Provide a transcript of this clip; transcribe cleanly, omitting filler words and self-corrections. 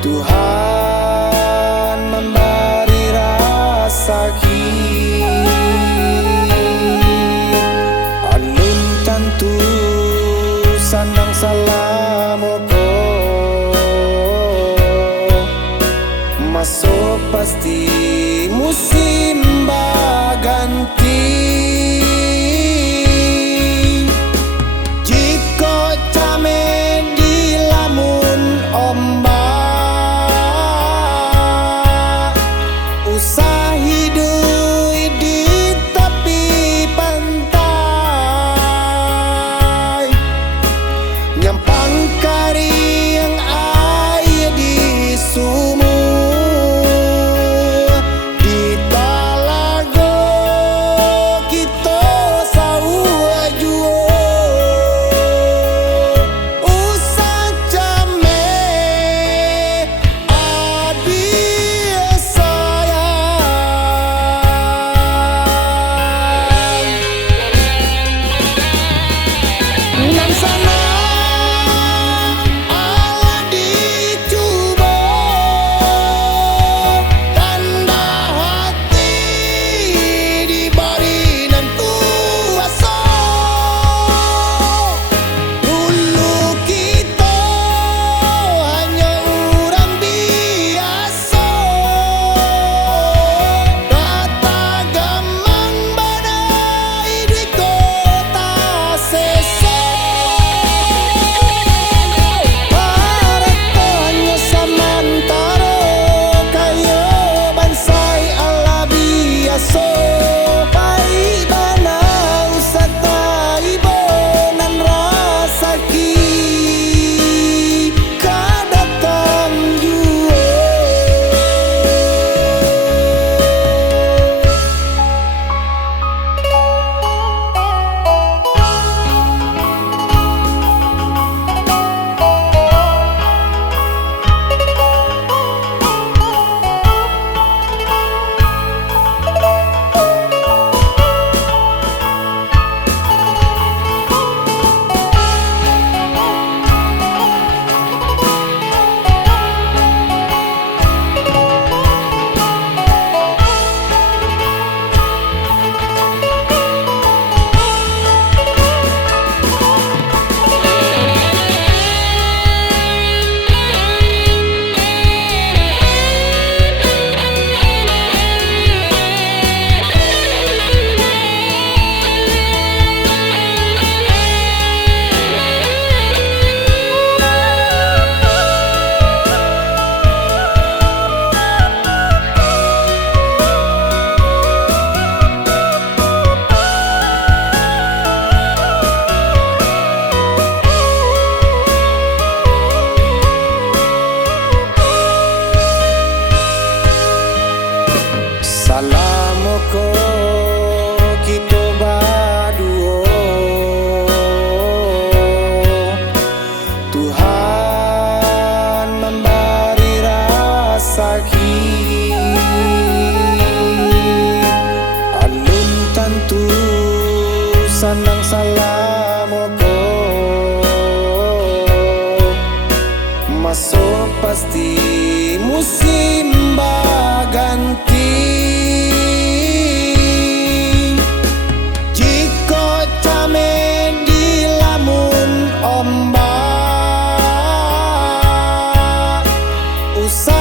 Tuhan memberi rasa alun tentu sanang salamoko masuk pasti musim baganti. Jika came di lamun ombak, usah hidup di tepi pantai, nyampang kari yang air di sumur, di talago kita saua juo. Usah came adi sayang nan sana Allah dicoba tanda hati diberi nan kuasa. Dulu kita hanya orang biasa, kata gamang badai di kota sesa. Harapannya samantara kaya bansai ala biasa, pai bana usata ibonan rasaki kadatang juo. Salamoko kita baduo, Tuhan memberi rasa alun tentu sanang salamoko masuk pasti musim baganti. Jika came di lamun ombak, usah